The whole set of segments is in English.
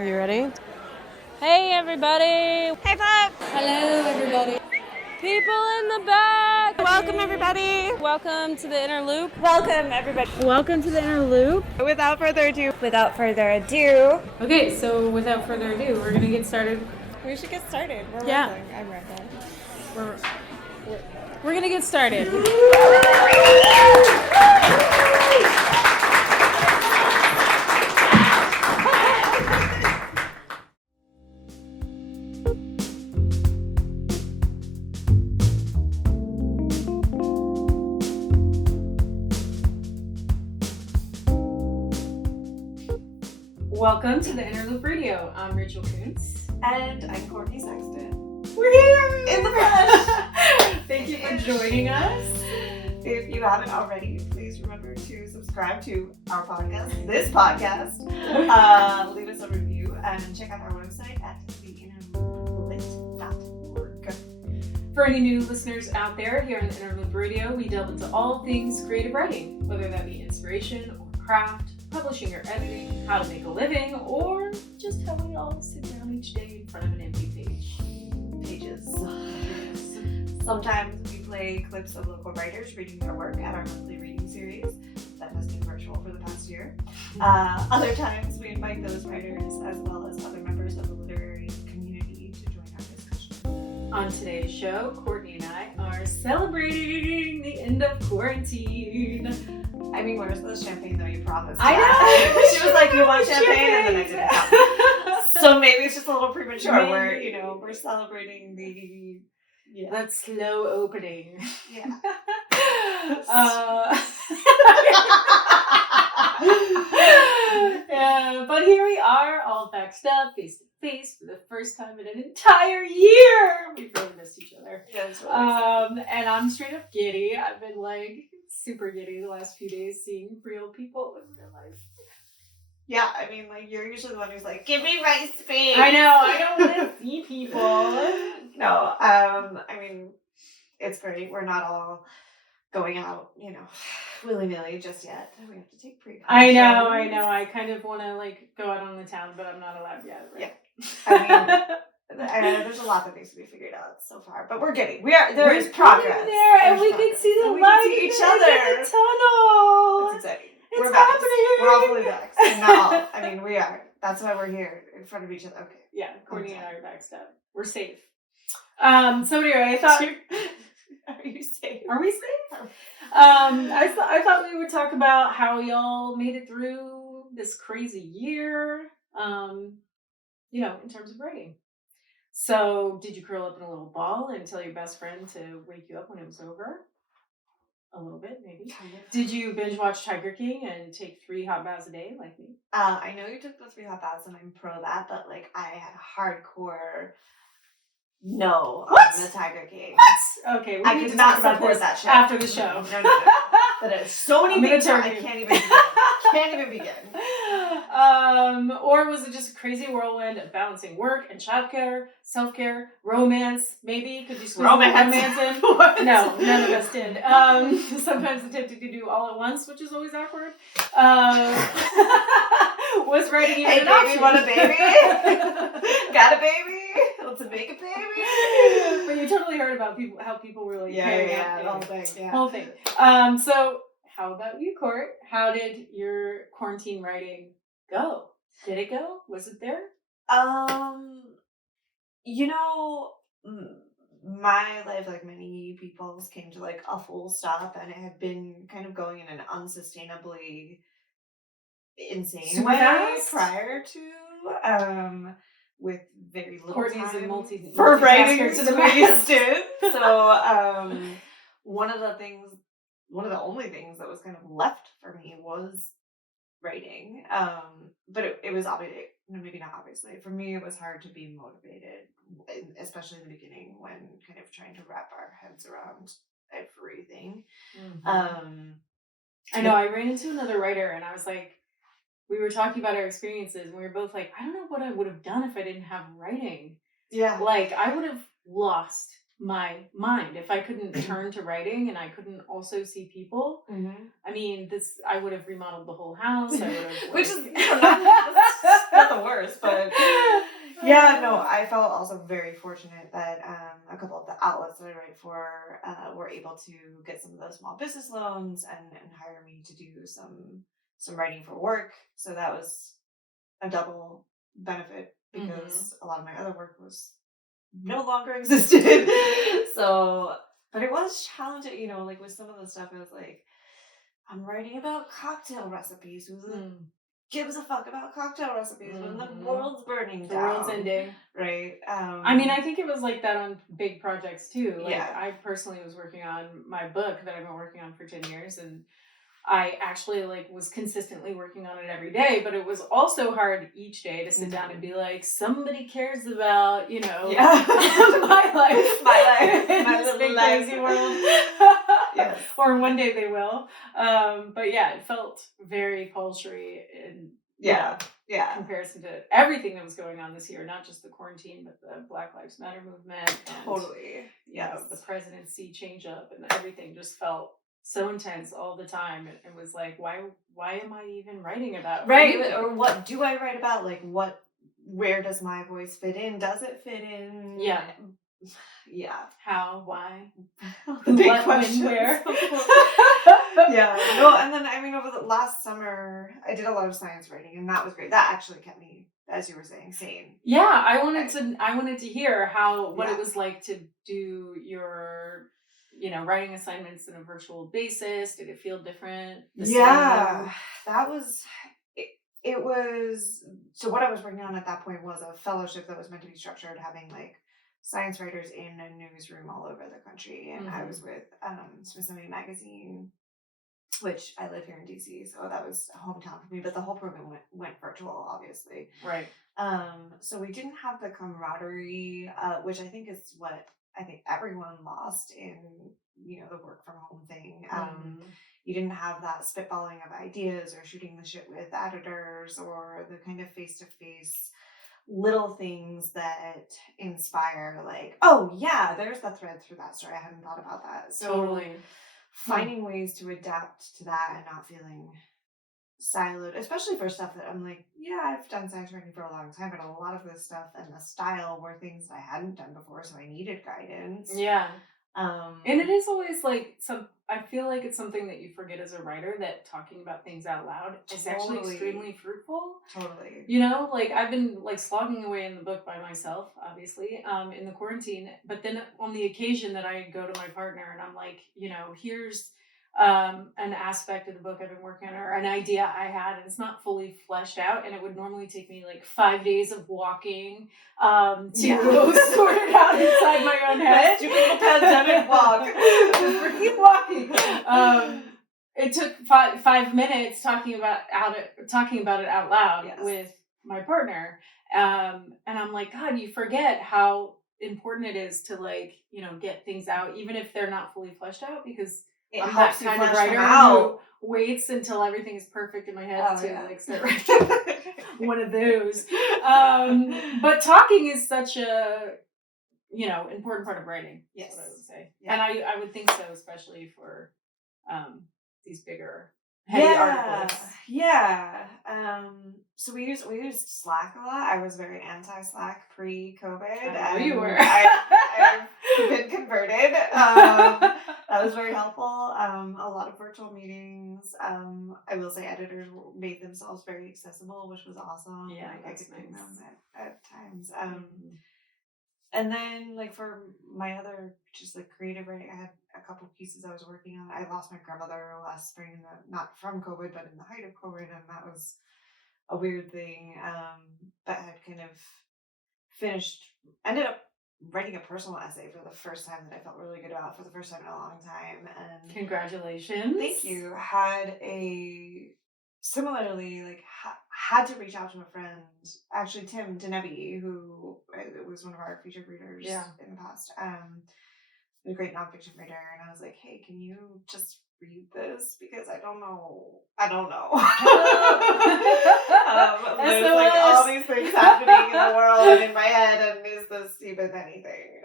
Are you ready? Hey, everybody. Hey, Pop. Hello, everybody. People in the back. Welcome, everybody. Welcome to the Inner Loop. Welcome, everybody. Welcome to the Inner Loop. Without further ado. Okay, so without further ado, we're going to get started. We should get started. We're Yeah. rambling. I'm rambling. We're going to get started. Welcome to the Inner Loop Radio. I'm Rachel Kuntz. And I'm Courtney Sexton. We're here In the flesh. Thank you for joining us. If you haven't already, please remember to subscribe to our podcast, this podcast. Leave us a review and check out our website at theinnerloop.org. For any new listeners out there, here on the Inner Loop Radio, we delve into all things creative writing, whether that be inspiration or craft, publishing or editing, how to make a living, or just how we all sit down each day in front of an empty Pages. Sometimes we play clips of local writers reading their work at our monthly reading series that has been virtual for the past year. Other times we invite those writers as well as other members of the literary community to join our discussion. On today's show, Courtney and I are celebrating the end of quarantine. I mean, where's the champagne though you promised? I know! She was like, you want champagne? And then I didn't have. So maybe it's just a little premature. Maybe. We're celebrating the That slow opening. Yeah. Yeah, but here we are, all vexed up, face to face, for the first time in an entire year. We've really missed each other. Yeah, it's really And I'm straight up giddy. I've been like super giddy the last few days, seeing real people in real life. yeah, I mean, like, you're usually the one who's like, give me my space. I know, I don't want to see people. No, I mean, it's great. We're not all going out, willy-nilly just yet. We have to take precautions. I know. I kind of want to like go out on the town, but I'm not allowed yet. Right? Yeah. I mean, there's a lot that needs to be figured out so far, but we're getting. There is We're progress. getting there, and There's we can see the and we light can see at each the end of other. the tunnel. It's exciting. It's We're vaxxed. happening. We're all fully vaxxed. Not all. I mean, we are. That's why we're here in front of each other. Okay. Yeah, Courtney and I are backed up. We're safe. So anyway, I thought. Are you safe? Are we safe? I thought we would talk about how we all made it through this crazy year. In terms of writing. So, did you curl up in a little ball and tell your best friend to wake you up when it was over? A little bit, maybe. Kind of. Did you binge watch Tiger King and take 3 hot baths a day like me? I know you took the 3 hot baths, and I'm pro that, but like I had a hardcore no What? on the Tiger King. What? Okay, we I need could to not talk about support this that shit after the show. No. That is so many I'm gonna things that I turn you. can't even begin. Can't even begin. Or was it just a crazy whirlwind of balancing work and childcare, self-care, romance, maybe? Could you squeeze romance in? What? No, none of us did. Sometimes attempting to do all at once, which is always awkward. Was writing even Hey an baby, option? want a baby? Got a baby? Let's make a baby. But you totally heard about how people were like, carrying out the whole thing. Yeah. whole thing. So how about you, Court? How did your quarantine writing go? Did it go? Was it there? My life, like many people's, came to like a full stop, and it had been kind of going in an unsustainably insane Super way fast? prior to, with very little Courtney's time a multi for writing multitasker to the space. max. So, one of the only things that was kind of left for me was writing. But it was obviously, maybe not obviously, for me it was hard to be motivated, especially in the beginning when kind of trying to wrap our heads around everything. Mm-hmm. I know, I ran into another writer and I was like, we were talking about our experiences and we were both like, I don't know what I would have done if I didn't have writing. Yeah. Like, I would have lost my mind if I couldn't turn to writing and I couldn't also see people. Mm-hmm. I mean, I would have remodeled the whole house. I would have, Which is not the worst, but Yeah, no, I felt also very fortunate that a couple of the outlets that I write for were able to get some of those small business loans and hire me to do some writing for work. So that was a double benefit because a lot of my other work was no longer existed. So, but it was challenging, you know, like with some of the stuff, it was like, I'm writing about cocktail recipes. Gives a fuck about cocktail recipes when the world's burning down. The world's ending. Right. I mean, I think it was like that on big projects too. Like Yeah. I personally was working on my book that I've been working on for 10 years, and I actually like was consistently working on it every day, but it was also hard each day to sit down and be like, somebody cares about, you know, my life, my this big life. crazy world. Yes. Or one day they will. But yeah, it felt very paltry in comparison to everything that was going on this year, not just the quarantine, but the Black Lives Matter movement. And, totally. You know, the presidency change up, and everything just felt so intense all the time. It was like, why am I even writing about anything? Or what do I write about? Like where does my voice fit in? Does it fit in? Yeah. How? Why? The big question. Where? Yeah. No, and then I mean over the last summer I did a lot of science writing, and that was great. That actually kept me, as you were saying, sane. Yeah, I wanted to hear what it was like to do your, you know, writing assignments on a virtual basis. Did it feel different? That was it was, so what I was working on at that point was a fellowship that was meant to be structured, having like science writers in a newsroom all over the country, and I was with Smithsonian Magazine, which I live here in DC, so that was a hometown for me, but the whole program went virtual, obviously. Right. So we didn't have the camaraderie, which I think is what I think everyone lost in, you know, the work from home thing. You didn't have that spitballing of ideas or shooting the shit with editors or the kind of face-to-face little things that inspire, like, oh yeah, there's the thread through that story. I hadn't thought about that. So totally. Finding ways to adapt to that and not feeling siloed, especially for stuff that I'm like, yeah, I've done science writing for a long time, but a lot of this stuff and the style were things that I hadn't done before, so I needed guidance. Yeah. And it is always like I feel like it's something that you forget as a writer, that talking about things out loud is actually extremely fruitful. Totally. You know, like I've been like slogging away in the book by myself, obviously, in the quarantine. But then on the occasion that I go to my partner and I'm like, you know, here's an aspect of the book I've been working on, or an idea I had, and it's not fully fleshed out, and it would normally take me like 5 days of walking to sort it out inside my own head. Stupid little pandemic walk. Just keep walking. It took 5 minutes talking about it out loud with my partner, and I'm like, God, you forget how important it is to, like, you know, get things out, even if they're not fully fleshed out, because I'm that kind of writer who waits until everything is perfect in my head like start writing. One of those. But talking is such a, you know, important part of writing. Yes, what I would say. Yeah. And I would think so, especially for these bigger heavy articles. Yeah. So we used Slack a lot. I was very anti-Slack pre-COVID. I know you were. I've been converted. That was very helpful. A lot of virtual meetings. I will say editors made themselves very accessible, which was awesome. Yeah, like, I could ping them at times. And then, like, for my other just like creative writing, I had a couple pieces I was working on. I lost my grandmother last spring, not from COVID, but in the height of COVID, and that was a weird thing. But I had kind of ended up writing a personal essay for the first time that I felt really good about, for the first time in a long time. And congratulations. Thank you. Had a similarly, like, had to reach out to a friend, actually Tim Denebi, who was one of our featured readers in the past, a great nonfiction reader, and I was like, hey, can you just read this, because I don't know. There's like all these things happening in the world and in my head, and is this even anything?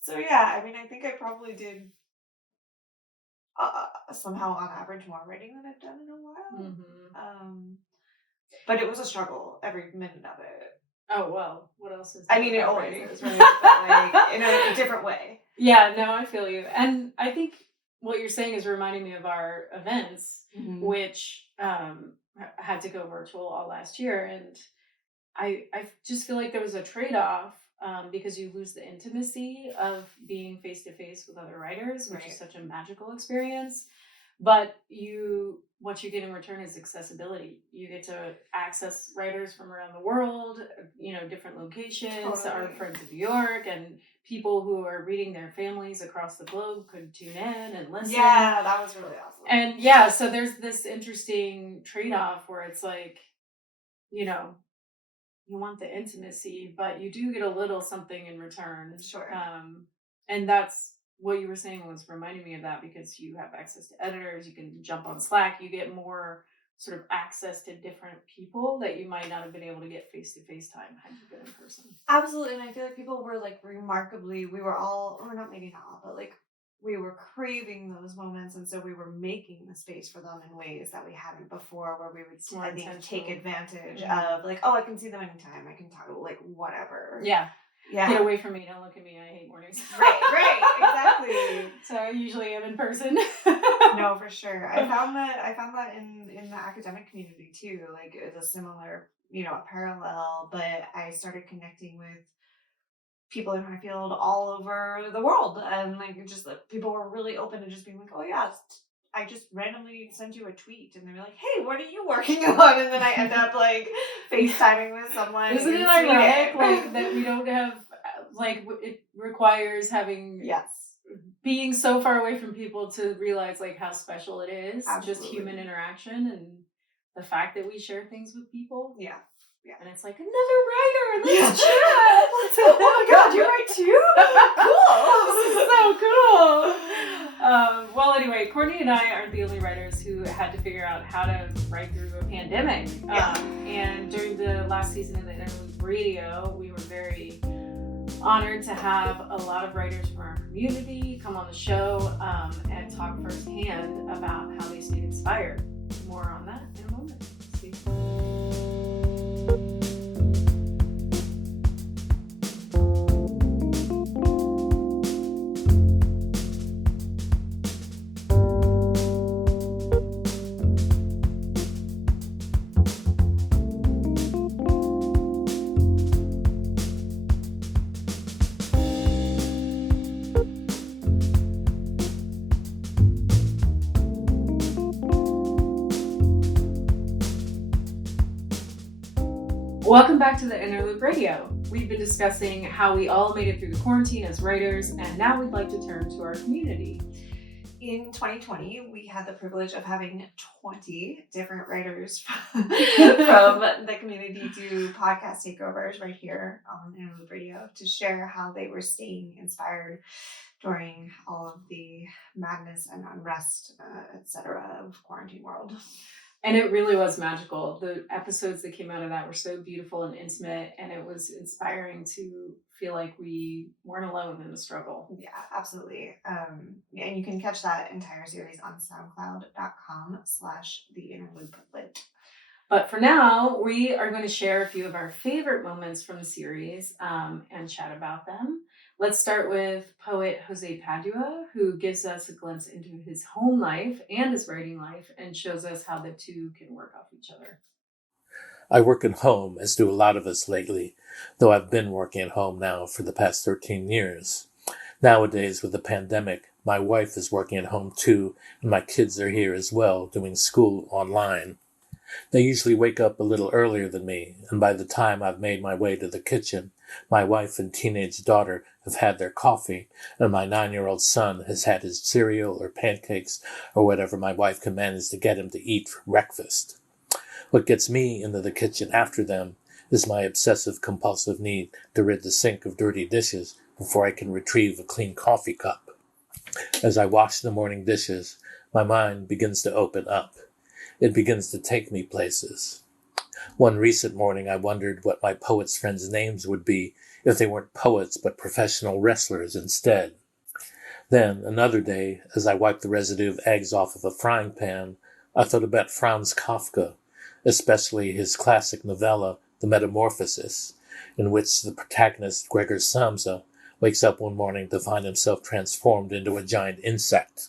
So yeah, I mean, I think I probably did somehow on average more writing than I've done in a while. But it was a struggle every minute of it. Oh, well, what else is I there mean, it about always writing? is, right? But like in a different way. Yeah, no, I feel you. And I think what you're saying is reminding me of our events, which had to go virtual all last year. And I just feel like there was a trade-off because you lose the intimacy of being face-to-face with other writers, which is such a magical experience. But what you get in return is accessibility. You get to access writers from around the world, different locations. Our friends in New York and people who are reading their families across the globe could tune in and listen. Yeah, that was really awesome. And yeah, so there's this interesting trade-off where it's like, you want the intimacy, but you do get a little something in return. Sure. And that's what you were saying was reminding me of that, because you have access to editors, you can jump on Slack, you get more sort of access to different people that you might not have been able to get face-to-face time had you been in person. Absolutely. And I feel like people were like remarkably, we were all, or not maybe not all, but like we were craving those moments, and so we were making the space for them in ways that we hadn't before, where we would, I think, take advantage of like, oh, I can see them anytime, I can talk, like whatever. Yeah. Get away from me, don't look at me, I hate mornings. Right, exactly. So I usually am in person. No, for sure. I found that in the academic community too, like it was a similar, a parallel, but I started connecting with people in my field all over the world, and like just like people were really open to just being like, oh yeah, I just randomly sent you a tweet, and they were like, hey, what are you working on? And then I end up like FaceTiming with someone. Isn't it ironic like that we don't have like it requires having being so far away from people to realize like how special it is. Absolutely. Just human interaction and the fact that we share things with people. Yeah. And it's like, another writer, let's chat. Oh my God, you write too? Cool. This is so cool. Well, anyway, Courtney and I aren't the only writers who had to figure out how to write through a pandemic. And during the last season of the Interlude Radio, we were very honored to have a lot of writers from our community come on the show and talk firsthand about how they stayed inspired. More on that in a moment. Stay tuned. Welcome back to the Interlude Radio. We've been discussing how we all made it through the quarantine as writers, and now we'd like to turn to our community. In 2020, we had the privilege of having 20 different writers from the community do podcast takeovers right here on Interlude Radio to share how they were staying inspired during all of the madness and unrest, etc. of quarantine world. And it really was magical. The episodes that came out of that were so beautiful and intimate, and it was inspiring to feel like we weren't alone in the struggle. Yeah, absolutely. And you can catch that entire series on soundcloud.com/theinterlude. But for now, we are going to share a few of our favorite moments from the series and chat about them. Let's start with poet Jose Padua, who gives us a glimpse into his home life and his writing life and shows us how the two can work off each other. I work at home, as do a lot of us lately, though I've been working at home now for the past 13 years. Nowadays, with the pandemic, my wife is working at home too, and my kids are here as well, doing school online. They usually wake up a little earlier than me, and by the time I've made my way to the kitchen, my wife and teenage daughter have had their coffee, and my 9-year-old son has had his cereal or pancakes or whatever my wife can manage to get him to eat for breakfast. What gets me into the kitchen after them is my obsessive-compulsive need to rid the sink of dirty dishes before I can retrieve a clean coffee cup. As I wash the morning dishes, my mind begins to open up. It begins to take me places. One recent morning, I wondered what my poets' friends' names would be if they weren't poets but professional wrestlers instead. Then, another day, as I wiped the residue of eggs off of a frying pan, I thought about Franz Kafka, especially his classic novella, The Metamorphosis, in which the protagonist, Gregor Samsa, wakes up one morning to find himself transformed into a giant insect.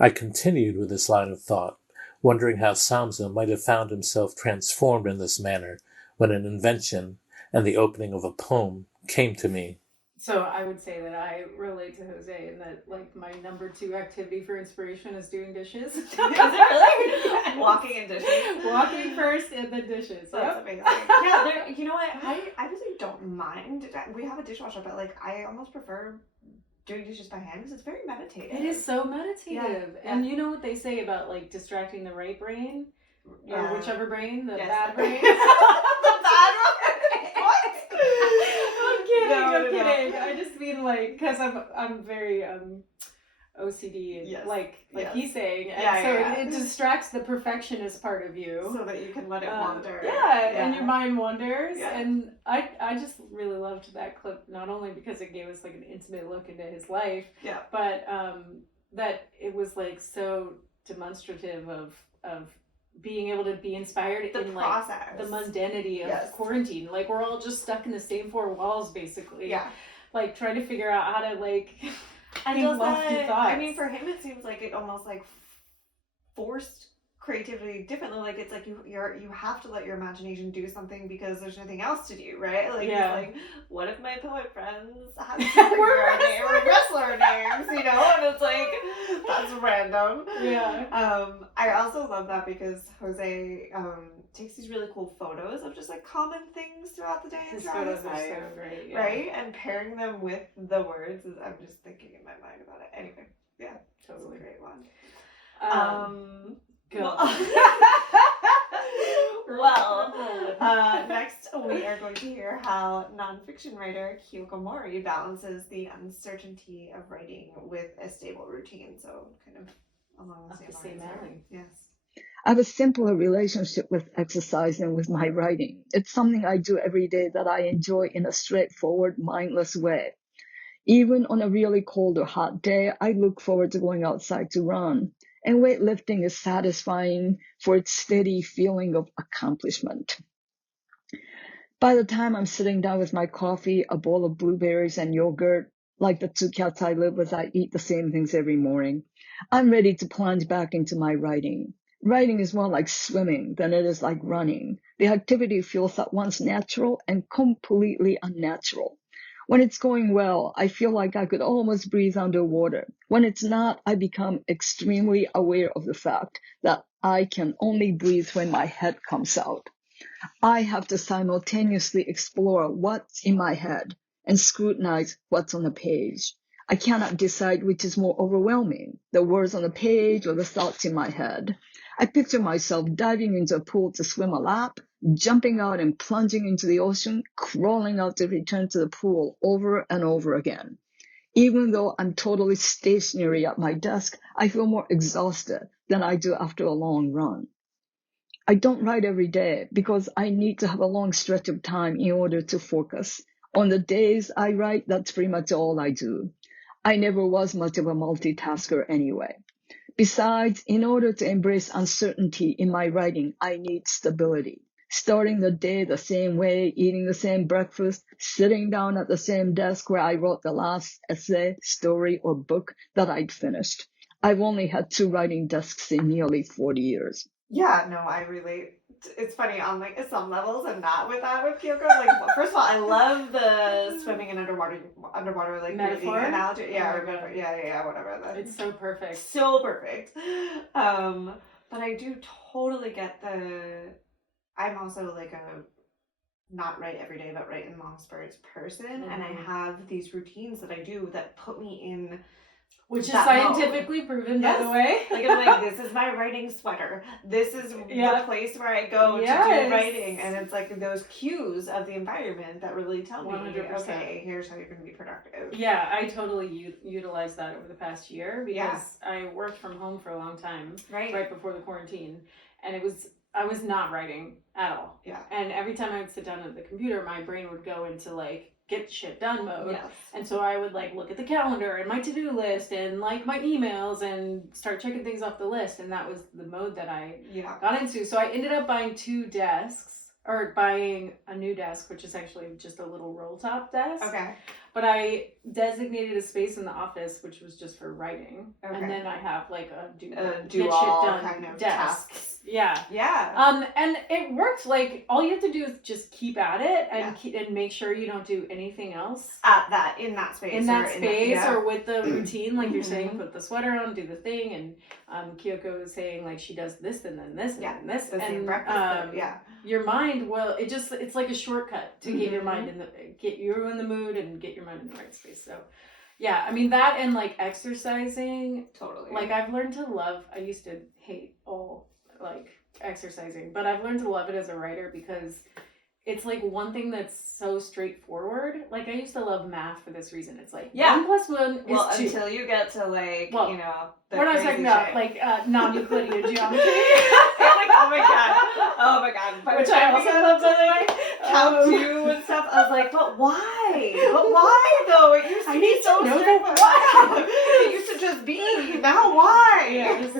I continued with this line of thought, wondering how Samsa might have found himself transformed in this manner when an invention and the opening of a poem came to me. So I would say that I relate to Jose in that like my number 2 activity for inspiration is doing dishes. Is it really? Walking and dishes. Walking first and then dishes. That's amazing. Yeah, you know what? I really don't mind. We have a dishwasher, but like I almost prefer doing dishes by hand because it's very meditative. It is so meditative. Yeah. And you know what they say about like distracting the right brain? Yeah. Or whichever brain? The Yes. bad brain? The bad brain? What? I'm kidding. No, I'm no, no. kidding. I just mean like because I'm very OCD and Yes. like Yes. he's saying, and Yeah, so yeah. it distracts the perfectionist part of you, So that you can let it wander. Yeah, and your mind wanders. Yeah. And I just really loved that clip, not only because it gave us like an intimate look into his life, Yeah. but that it was like so demonstrative of being able to be inspired The in process. like the mundanity of Yes. quarantine. Like we're all just stuck in the same 4 walls basically. Yeah. Like trying to figure out how to like And think does lofty that, thoughts. I mean, for him, it seems like it almost like forced creativity differently. Like it's like you have to let your imagination do something because there's nothing else to do, right? Like Yeah. it's like, what if my poet friends have superhero names or wrestler names, you know? And it's like that's random. Yeah. I also love that because Jose takes these really cool photos of just like common things throughout the day and His throughout photos his are life. so great. Yeah. Right? And pairing them with the words is, I'm just thinking in my mind about it. Anyway, yeah, Totally. it's a great one. Go. Well, next we are going to hear how nonfiction writer Kyoko Mori balances the uncertainty of writing with a stable routine. So kind of along the same lines. alley. Yes. I have a simpler relationship with exercise than with my writing. It's something I do every day that I enjoy in a straightforward, mindless way. Even on a really cold or hot day, I look forward to going outside to run. And weightlifting is satisfying for its steady feeling of accomplishment. By the time I'm sitting down with my coffee, a bowl of blueberries and yogurt, like the 2 cats I live with, I eat the same things every morning. I'm ready to plunge back into my writing. Writing is more like swimming than it is like running. The activity feels at once natural and completely unnatural. When it's going well, I feel like I could almost breathe underwater. When it's not, I become extremely aware of the fact that I can only breathe when my head comes out. I have to simultaneously explore what's in my head and scrutinize what's on the page. I cannot decide which is more overwhelming, the words on the page or the thoughts in my head. I picture myself diving into a pool to swim a lap, jumping out and plunging into the ocean, crawling out to return to the pool over and over again. Even though I'm totally stationary at my desk, I feel more exhausted than I do after a long run. I don't write every day because I need to have a long stretch of time in order to focus. On the days I write, that's pretty much all I do. I never was much of a multitasker anyway. Besides, in order to embrace uncertainty in my writing, I need stability. Starting the day the same way, eating the same breakfast, sitting down at the same desk where I wrote the last essay, story, or book that I'd finished. I've only had 2 writing desks in nearly 40 years. Yeah, no, I relate. It's funny on like some levels and not with that with Kyoko. Like, first of all, I love the swimming and underwater like Metaphor? breathing analogy. Yeah, Oh, or metaphor. Yeah, whatever. It's so perfect. So perfect. But I do totally get I'm also like a not write every day, but write in long spurts person, and I have these routines that I do that put me in. Which is that scientifically proven, by the way. Like I'm like, this is my writing sweater. This is the place where I go to do writing, and it's like those cues of the environment that really tell me, 100%. okay, here's how you're going to be productive. Yeah, I totally utilized that over the past year because I worked from home for a long time, right before the quarantine, and I was not writing at all. Yeah, and every time I would sit down at the computer, my brain would go into like get shit done mode. Yes. And so I would like look at the calendar and my to-do list and like my emails and start checking things off the list, and that was the mode that I got into. So I ended up buying 2 desks or buying a new desk, which is actually just a little roll top desk. Okay. But I designated a space in the office, which was just for writing. Okay. And then I have like a do get shit all done kind of desk. tasks. Yeah. Yeah. And it worked. Like, all you have to do is just keep at it and Yeah. and make sure you don't do anything else. In that space. Or with the routine, like you're saying, Mhm. put the sweater on, do the thing, and Kyoko is saying like she does this and then this and then this, the same and breakfast. your mind will it's like a shortcut to get your Mhm. mind get you in the mood and get your mind in the right space. So yeah, I mean that, and like exercising. Totally. Like, I've learned to love. I used to hate all like exercising, but I've learned to love it as a writer because it's like one thing that's so straightforward. Like, I used to love math for this reason. It's like 1 + 1 is 2. Until you get to like Well, you know, the we're not crazy talking about shit. like non-Euclidean geometry. Like, oh my god, Which I also love, by the way. Count 2 and stuff. I was like, but why? Though? It used to be so know straightforward. why. It used to just be. Now why? Yes.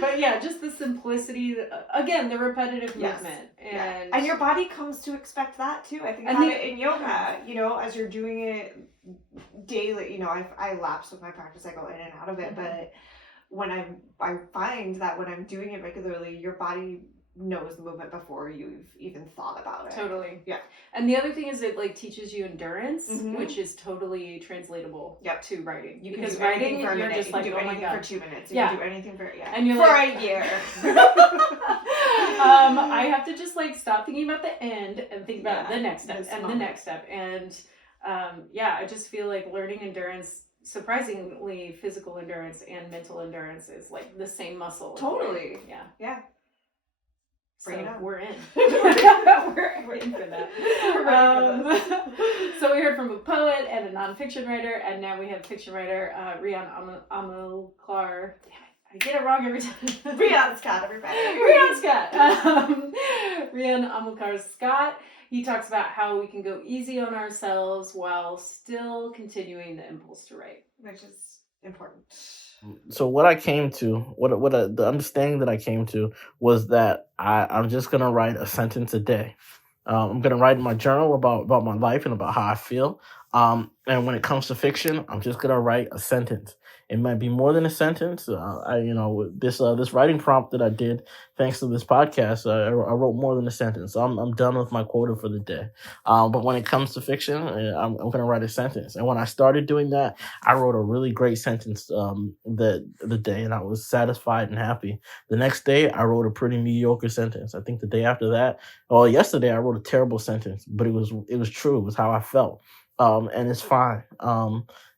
But yeah, just the simplicity. Again, the repetitive movement, and your body comes to expect that too. I think about it in yoga. You know, as you're doing it daily. You know, I lapse with my practice. I go in and out of it, but when I find that when I'm doing it regularly, your body knows the movement before you've even thought about it. Totally. Yeah. And the other thing is it like teaches you endurance, Mhm. which is totally translatable to writing. You can because do writing, anything for a minute. just You can like, do oh my anything god, for 2 minutes. You Yeah. can do anything for and you're for like, a year. I have to just like stop thinking about the end and think about the next step and the next step. And I just feel like learning endurance, surprisingly, physical endurance and mental endurance is like the same muscle. Totally. Yeah. Bring it on. We're in. We're in for that. We're ready for this. So we heard from a poet and a nonfiction writer, and now we have fiction writer Rion Amilcar. I get it wrong every time. Rion Scott, everybody. Rion Scott. Rion Amilcar Scott. He talks about how we can go easy on ourselves while still continuing the impulse to write, which is important. So what I came to, the understanding that I came to was that I'm just gonna write a sentence a day. I'm gonna write in my journal about my life and about how I feel. And when it comes to fiction, I'm just gonna write a sentence. It might be more than a sentence. This writing prompt that I did, thanks to this podcast, I wrote more than a sentence. So I'm done with my quota for the day. But when it comes to fiction, I'm gonna write a sentence. And when I started doing that, I wrote a really great sentence the day, and I was satisfied and happy. The next day, I wrote a pretty mediocre sentence. I think the day after that, yesterday, I wrote a terrible sentence, but it was true. It was how I felt. And it's fine.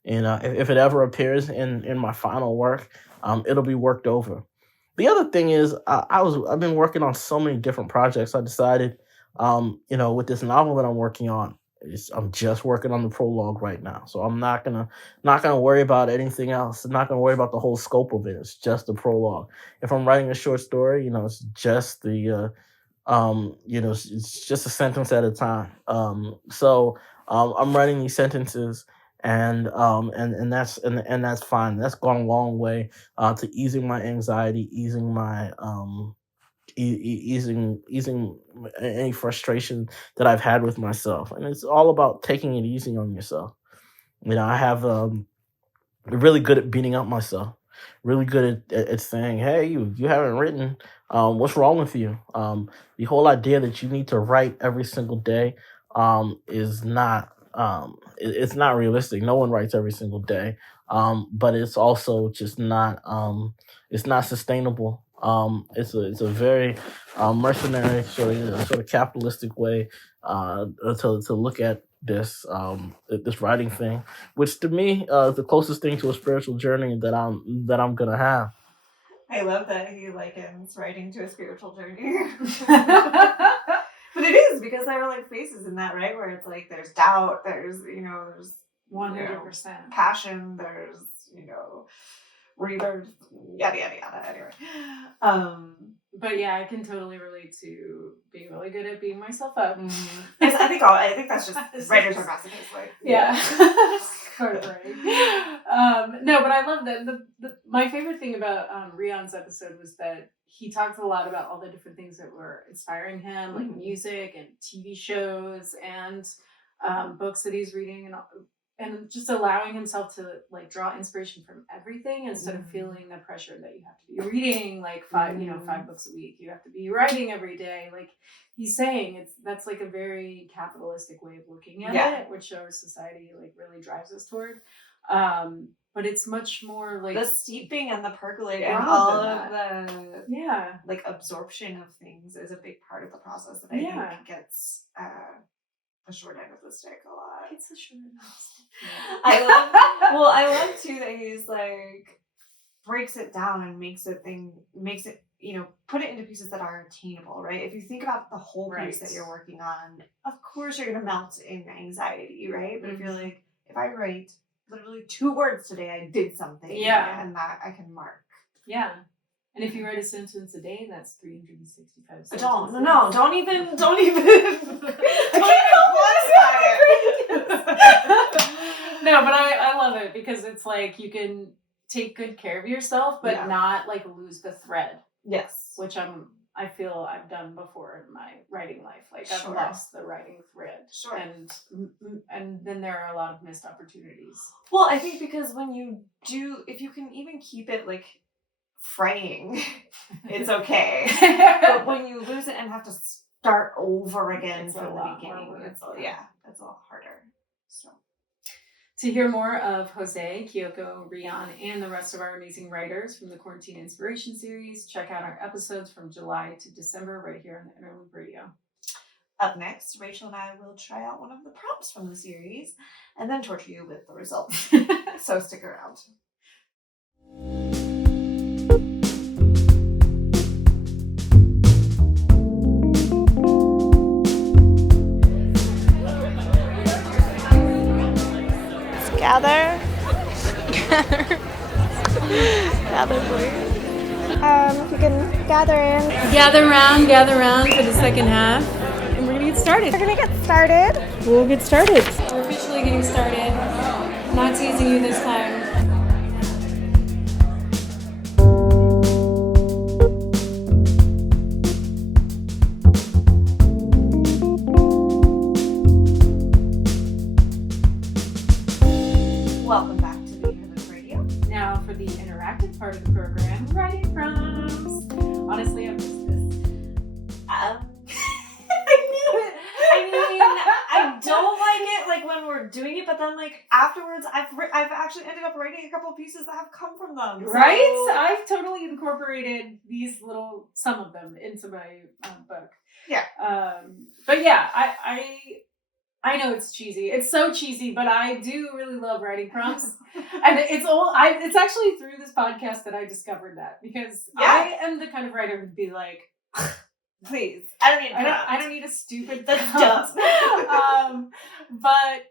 If it ever appears in my final work, it'll be worked over. The other thing is, I've been working on so many different projects. I decided, with this novel that I'm working on, I'm just working on the prologue right now. So I'm not gonna worry about anything else. I'm not gonna worry about the whole scope of it. It's just the prologue. If I'm writing a short story, it's just it's just a sentence at a time. I'm writing these sentences, and that's fine. That's gone a long way to easing my anxiety, easing my easing any frustration that I've had with myself. And it's all about taking it easy on yourself. I have really good at beating up myself. Really good at saying, "Hey, you haven't written. What's wrong with you?" The whole idea that you need to write every single day is not it's not realistic. No one writes every single day, but it's also just not it's not sustainable. It's a very mercenary sort of capitalistic way to look at this writing thing, which to me is the closest thing to a spiritual journey that I'm gonna have. I love that he likens writing to a spiritual journey. But it is, because there are like phases in that, right? Where it's like there's doubt, there's 100% passion, there's rebirth, yada yada yada. Anyway, but yeah, I can totally relate to being really good at beating myself up. I think that's just writers are masochists, like sort of right. No, but I love that. My favorite thing about Rion's episode was that he talked a lot about all the different things that were inspiring him, like music and TV shows and books that he's reading, and just allowing himself to like draw inspiration from everything instead of feeling the pressure that you have to be reading like 5 books a week. You have to be writing every day. Like he's saying, that's like a very capitalistic way of looking at it, which our society like really drives us toward. But it's much more like the steeping and the percolating and all of the like absorption of things is a big part of the process that I think gets the short end of the stick a lot. It's a short end of the stick. I love too that he's like breaks it down and makes it, put it into pieces that are attainable, right? If you think about the whole piece that you're working on, of course you're gonna melt in anxiety, right? But if you're like, if I write literally 2 words today, I did something. And that I can mark. Yeah. And if you write a sentence a day, that's 365 sentences. Don't even quantify it. No, but I love it because it's like you can take good care of yourself, but not like lose the thread. Yes. Which I feel I've done before in my writing life. Like I've lost the writing thread. Sure. And then there are a lot of missed opportunities. Well, I think because if you can even keep it like fraying, it's okay. But when you lose it and have to start over again from the beginning, that's a lot harder. So to hear more of Jose, Kyoko, Rion, and the rest of our amazing writers from the Quarantine Inspiration Series, check out our episodes from July to December right here on the Interlude Radio. Up next, Rachel and I will try out one of the prompts from the series and then torture you with the results. So stick around. Gather, please. If you can gather in. Gather round for the second half. And we're gonna get started. We're gonna get started. We'll get started. We're officially getting started. Not teasing you this time. Welcome back to the Interlude Radio. Now for the interactive part of the program, writing prompts. Honestly, I've missed this. I knew it. I mean, I don't like it like when we're doing it, but then like afterwards, I've actually ended up writing a couple of pieces that have come from them. So. Right? I've totally incorporated some of them into my book. Yeah. But yeah, I know it's cheesy. It's so cheesy, but I do really love writing prompts. And it's actually through this podcast that I discovered that because I am the kind of writer who'd be like, please, I don't need a stupid that's dumb. But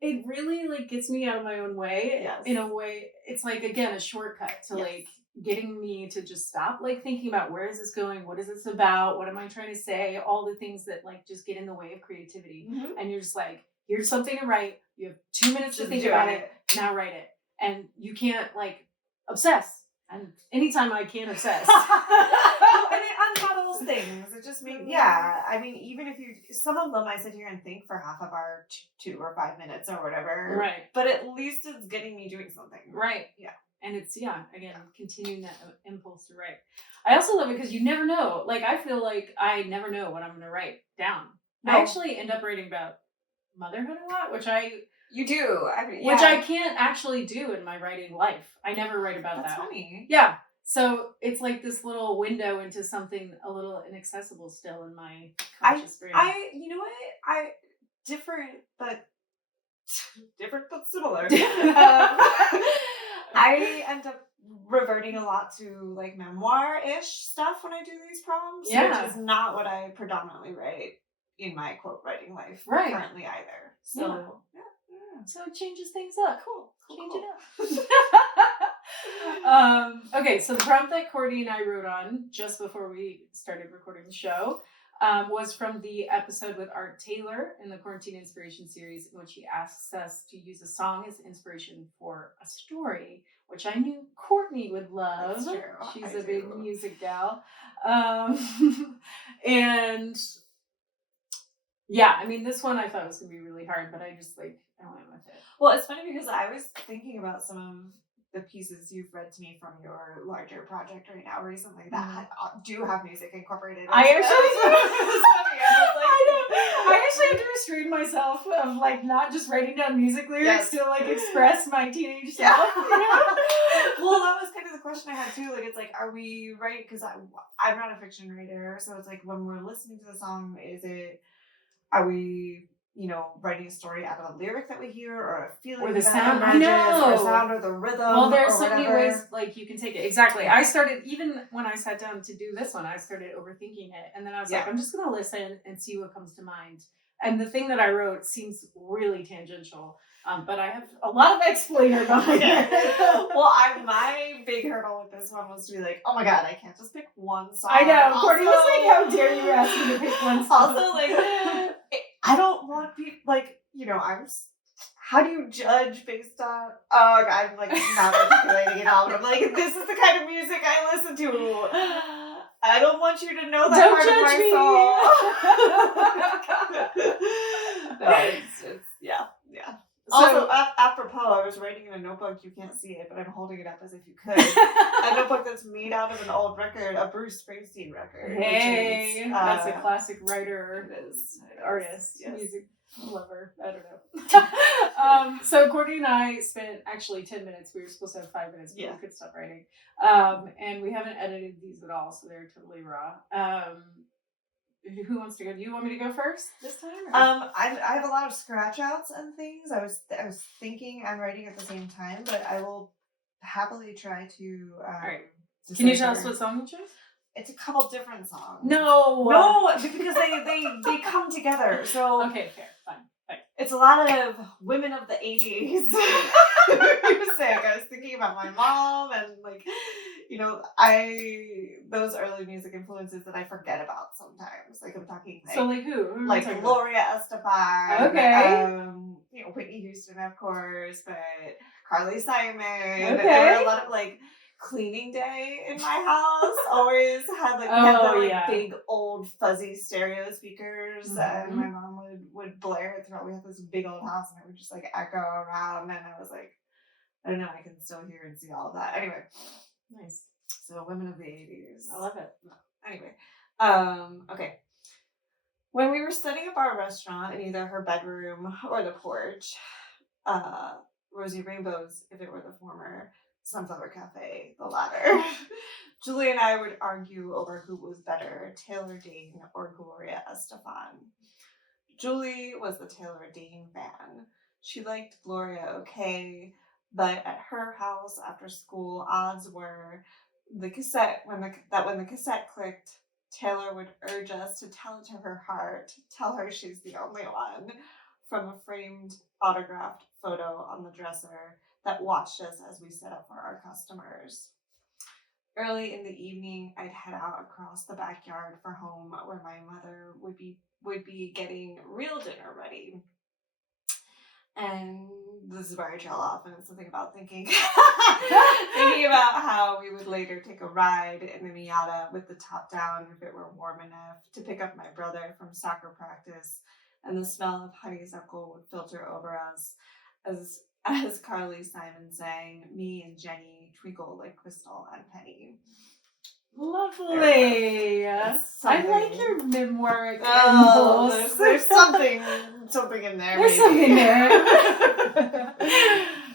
it really like gets me out of my own way. Yes. In a way, it's like again a shortcut to like getting me to just stop like thinking about where is this going, what is this about, what am I trying to say, all the things that like just get in the way of creativity. And you're just like, here's something to write, you have 2 minutes to think about it, now write it. And you can't like obsess, and anytime I can obsess. And it unmuddles things. It just makes I mean, even if some of them I sit here and think for half of our 2 or 5 minutes or whatever, right? But at least it's getting me doing something, right? Yeah. And it's, continuing that impulse to write. I also love it because you never know. Like, I feel like I never know what I'm going to write down. No. I actually end up writing about motherhood a lot, which you do. Which I can't actually do in my writing life. I never write about that. That's funny. Yeah. So it's like this little window into something a little inaccessible still in my conscious brain. You know what? Different but similar. I end up reverting a lot to like memoir-ish stuff when I do these prompts, which is not what I predominantly write in my quote writing life currently either. So so it changes things up. Cool. Change it up. Okay, so the prompt that Courtney and I wrote on just before we started recording the show was from the episode with Art Taylor in the Quarantine Inspiration Series, in which he asks us to use a song as inspiration for a story which I knew Courtney would love. That's true. She's I a big do. music gal. And yeah, I mean, this one I thought was going to be really hard, but I just I went with it. Well, it's funny because I was thinking about some of the pieces you've read to me from your larger project right now recently that do have music incorporated. I actually I I actually had to restrain myself of not just writing down music lyrics to express my teenage self. Well, that was kind of the question I had too. It's are we right? Because I'm not a fiction writer, so it's when we're listening to the song, are we writing a story out of a lyric that we hear, or a feeling, or the that sound, emerges, or sound, or the rhythm? Well, there's or so many whatever. ways you can take it. Exactly. I started, even when I sat down to do this one, I started overthinking it, and then I was I'm just gonna listen and see what comes to mind. And the thing that I wrote seems really tangential, but I have a lot of explainer behind it. Well, my big hurdle with this one was to be oh my god, I can't just pick one song. I know. Courtney was how dare you ask me to pick one song? Also, I don't want people I'm. How do you judge based on? Oh, I'm not articulating it all, but I'm this is the kind of music I listen to. I don't want you to know that don't part judge of my soul. No, it's yeah. So, also, apropos, I was writing in a notebook. You can't see it, but I'm holding it up as if you could. A notebook that's made out of an old record, a Bruce Springsteen record. Hey, that's a classic writer, it is. Artist, yes. Music lover. I don't know. So Courtney and I spent actually 10 minutes. We were supposed to have 5 minutes, but we could stop writing. And we haven't edited these at all, so they're totally raw. Who wants to go? Do you want me to go first this time? I have a lot of scratch outs and things. I was thinking and writing at the same time, but I will happily try to. All right. Can you tell us what song you chose? It's a couple different songs. No, because they come together. So okay, fair, fine. It's a lot of women of the 80s. I was thinking about my mom and those early music influences that I forget about sometimes. I'm talking so who? Gloria Estefan. Okay. Whitney Houston, of course, but Carly Simon. Okay. There were a lot of cleaning day in my house. Always had we had the big old fuzzy stereo speakers, and my mom would blare it throughout. We had this big old house, and it would just echo around. And I was I don't know, I can still hear and see all of that. Anyway, nice. So women of the 80s. I love it. Anyway, okay. When we were setting up our restaurant in either her bedroom or the porch, Rosy Rainbows, if it were the former, Sunflower Cafe, the latter. Julie and I would argue over who was better, Taylor Dane or Gloria Estefan. Julie was the Taylor Dane fan. She liked Gloria okay, but at her house after school, odds were when the cassette clicked, Taylor would urge us to tell it to her heart, tell her she's the only one, from a framed autographed photo on the dresser that watched us as we set up for our customers. Early in the evening, I'd head out across the backyard for home, where my mother would be getting real dinner ready. And this is where I trail off, and it's something about thinking about how we would later take a ride in the Miata with the top down if it were warm enough to pick up my brother from soccer practice, and the smell of honeysuckle would filter over us as Carly Simon sang, "Me and Jenny twinkle like Crystal and Penny." Lovely. I like your memoir. There's something in there. There's something there.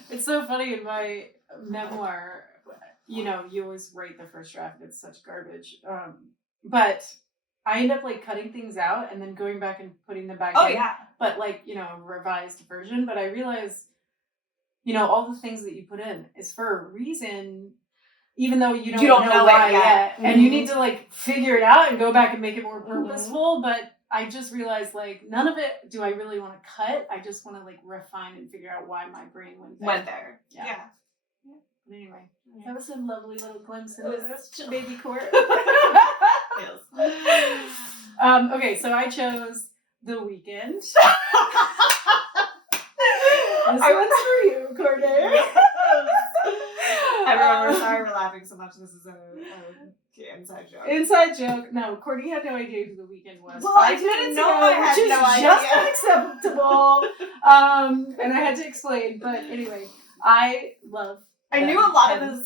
It's so funny in my memoir. You always write the first draft. It's such garbage. But I end up cutting things out and then going back and putting them back in. Oh yeah. But a revised version. But I realize, all the things that you put in is for a reason. Even though you don't know why yet. Mm-hmm. And you need to figure it out and go back and make it more purposeful. But I just realized none of it do I really want to cut. I just want to refine and figure out why my brain went there. Yeah. But anyway, that was a lovely little glimpse into this baby Court. Okay, so I chose The Weeknd. This one's for you, Courtney. Everyone, we're sorry we're laughing so much. This is a inside joke. Inside joke. No, Courtney had no idea who the weekend was. Well, I didn't know. I had which is no just idea. unacceptable. And I had to explain. But anyway, I love. I knew a lot of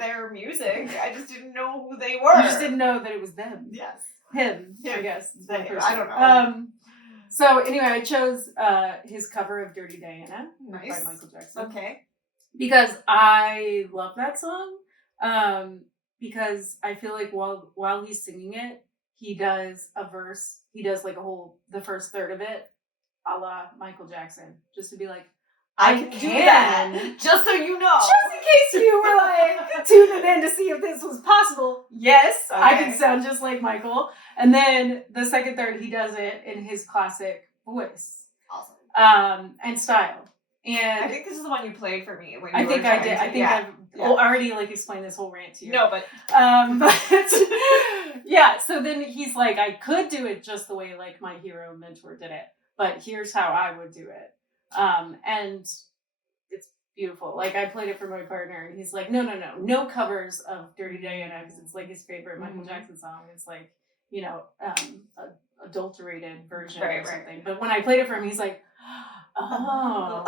their music. I just didn't know who they were. You just didn't know that it was them. Yes. Him. I guess. I don't know. So anyway, I chose his cover of Dirty Diana by Michael Jackson. Okay. Because I love that song. Because I feel like while he's singing it, he does a verse. He does like the first third of it, a la Michael Jackson, just to be like, I can do that. Just so you know. Just in case you were like tuning in to see if this was possible. Yes, okay. I can sound just like Michael. And then the second third, he does it in his classic voice. Awesome. And style. And I think this is the one you played for me. When I think I did. I think I've already like explained this whole rant to you. No, but yeah. So then he's like, I could do it just the way like my hero mentor did it, but here's how I would do it. And it's beautiful. Like I played it for my partner, and he's like, no covers of Dirty Diana because it's like his favorite Michael Jackson song. It's like adulterated version or something. Right. But when I played it for him, he's like, oh.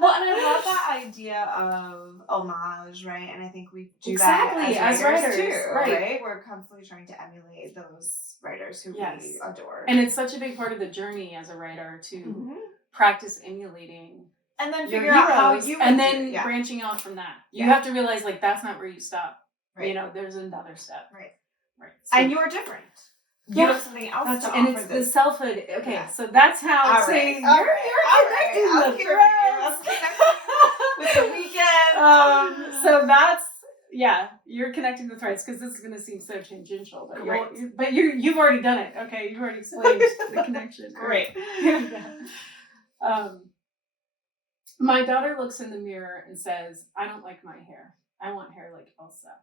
Well, and I love that idea of homage, right? And I think we do exactly that as writers too, right? We're constantly trying to emulate those writers who we adore. And it's such a big part of the journey as a writer to practice emulating and then figure out how you and then branching out from that. You have to realize like that's not where you stop. Right. There's another step. Right. So, and you're different. You have something else to offer. And it's the selfhood. Okay, so that's how you're connecting with the weekend. So that's you're connecting the threads because this is going to seem so tangential, but you've already done it. Okay, you've already explained the connection. Great. My daughter looks in the mirror and says, "I don't like my hair. I want hair like Elsa."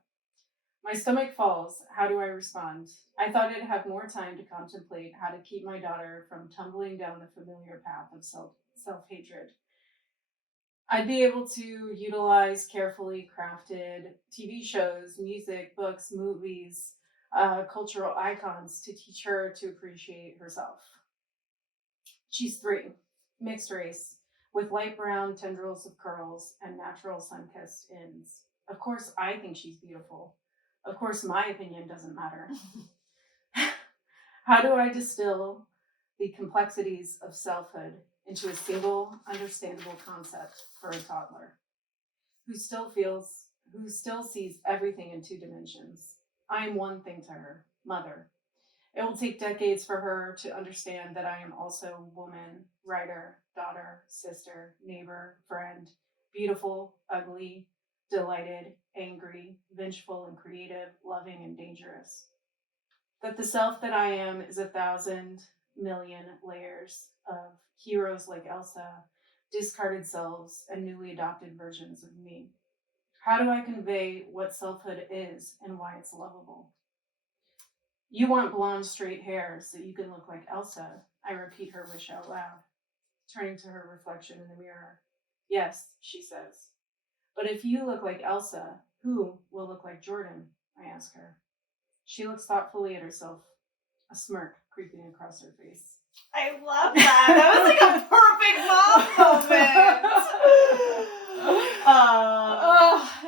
My stomach falls. How do I respond? I thought I'd have more time to contemplate how to keep my daughter from tumbling down the familiar path of self-hatred. I'd be able to utilize carefully crafted TV shows, music, books, movies, cultural icons to teach her to appreciate herself. She's 3, mixed race, with light brown tendrils of curls and natural sun-kissed ends. Of course, I think she's beautiful. Of course, my opinion doesn't matter. How do I distill the complexities of selfhood into a single, understandable concept for a toddler who still sees everything in 2 dimensions? I am one thing to her, mother. It will take decades for her to understand that I am also woman, writer, daughter, sister, neighbor, friend, beautiful, ugly, delighted, angry, vengeful and creative, loving and dangerous. That the self that I am is 1,000 million layers of heroes like Elsa, discarded selves, and newly adopted versions of me. How do I convey what selfhood is and why it's lovable? You want blonde, straight hair so you can look like Elsa, I repeat her wish out loud, turning to her reflection in the mirror. Yes, she says. But if you look like Elsa, who will look like Jordan? I ask her. She looks thoughtfully at herself, a smirk creeping across her face. I love that. That was like a perfect mom moment.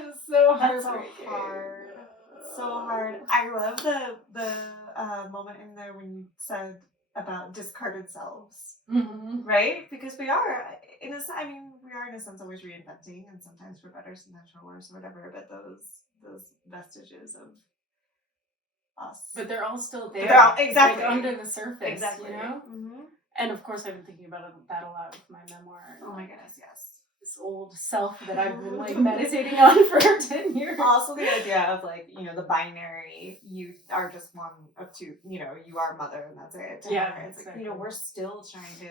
It's so That's heartbreaking. so hard. So hard. I love the moment in there when you said about discarded selves, right? Because we are in a sense always reinventing, and sometimes for better, sometimes for worse, or whatever. But those vestiges of us, but they're all still there. They're all, exactly like under the surface, exactly. And of course, I've been thinking about that a lot with my memoir. Oh my goodness, yes. This old self that I've been like meditating on for 10 years. Also the idea of like, the binary, you are just one of 2, you are mother and that's it. It's exactly. Like, we're still trying to,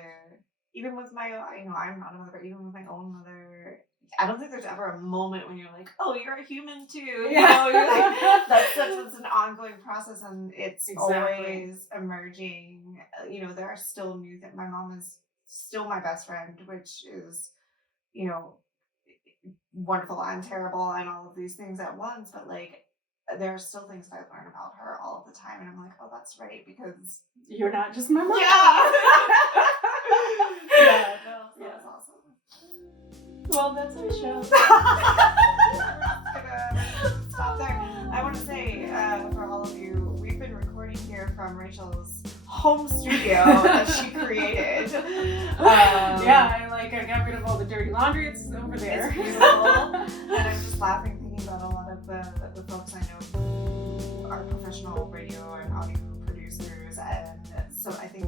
even with my, I'm not a mother, but even with my own mother, I don't think there's ever a moment when you're like, oh, you're a human too. You're like, that's an ongoing process, and it's always emerging. There are still new things. My mom is still my best friend, which is, wonderful and terrible and all of these things at once, but like there are still things that I learn about her all of the time, and I'm like, oh, that's right, because You're not just my mom. yeah. Yeah, no, Yeah. that's awesome. Well, that's our show. Stop there. I want to say for all of you, we've been recording here from Rachel's home studio that she created. Yeah, I got rid of all the dirty laundry. It's over there. It's beautiful. And I'm just laughing thinking about a lot of the folks I know who are professional radio and audio producers, and so I think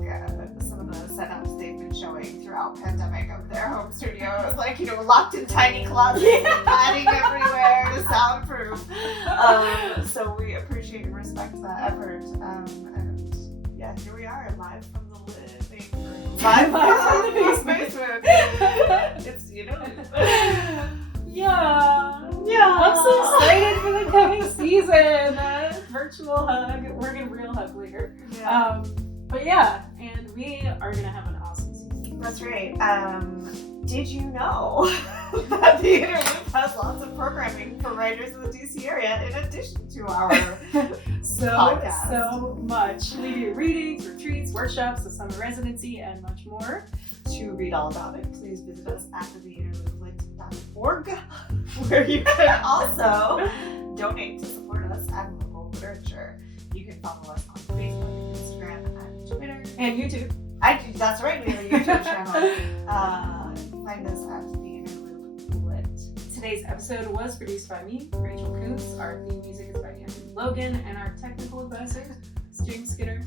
some of the setups they've been showing throughout pandemic of their home studios, like, you know, locked in tiny closets and padding everywhere to soundproof. So we appreciate and respect that effort. And yeah, here we are, live from the living room. Live from the basement. It's, you know. Yeah. I'm so excited for the coming season. Virtual hug. We're gonna real hug later. Yeah. But yeah, and we are gonna have an awesome season. That's right. Did you know that the Interloop has lots of programming for writers in the DC area in addition to our podcast? So much. We do readings, retreats, workshops, a summer residency, and much more. To read all about it, please visit us at theinterlooplit.org, where you can also donate to support us at local literature. You can follow us on Facebook, Instagram, and Twitter. And YouTube. That's right, we have a YouTube channel. Find us at The Interloop Lit. Today's episode was produced by me, Rachel Kuntz. Our theme music is by Andrew Logan, and our technical advisor is James Skinner.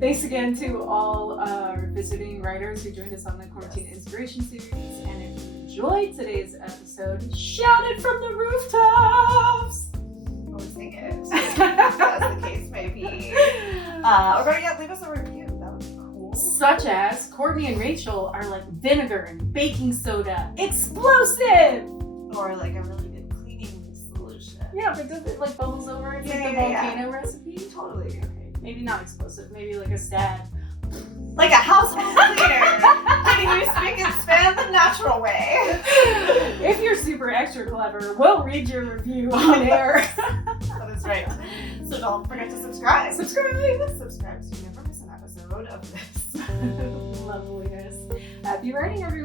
Thanks again to all our visiting writers who joined us on the Quarantine Inspiration Series. And if you enjoyed today's episode, shout it from the rooftops! Or sing it, as the case may be. Or better yet, leave us a review. That would be cool. Such as, Courtney and Rachel are like vinegar and baking soda. Explosive! Or like a really good cleaning solution. Yeah, but does it like bubbles over? It's like the volcano recipe? Totally. Okay, maybe not explosive. Maybe like a stab. Like a household cleaner. Getting you spick and span the natural way. If you're super extra clever, we'll read your review on air. That is right. So don't forget to subscribe. Subscribe! Subscribe so you never miss an episode of this. Loveliness. Happy writing, everyone.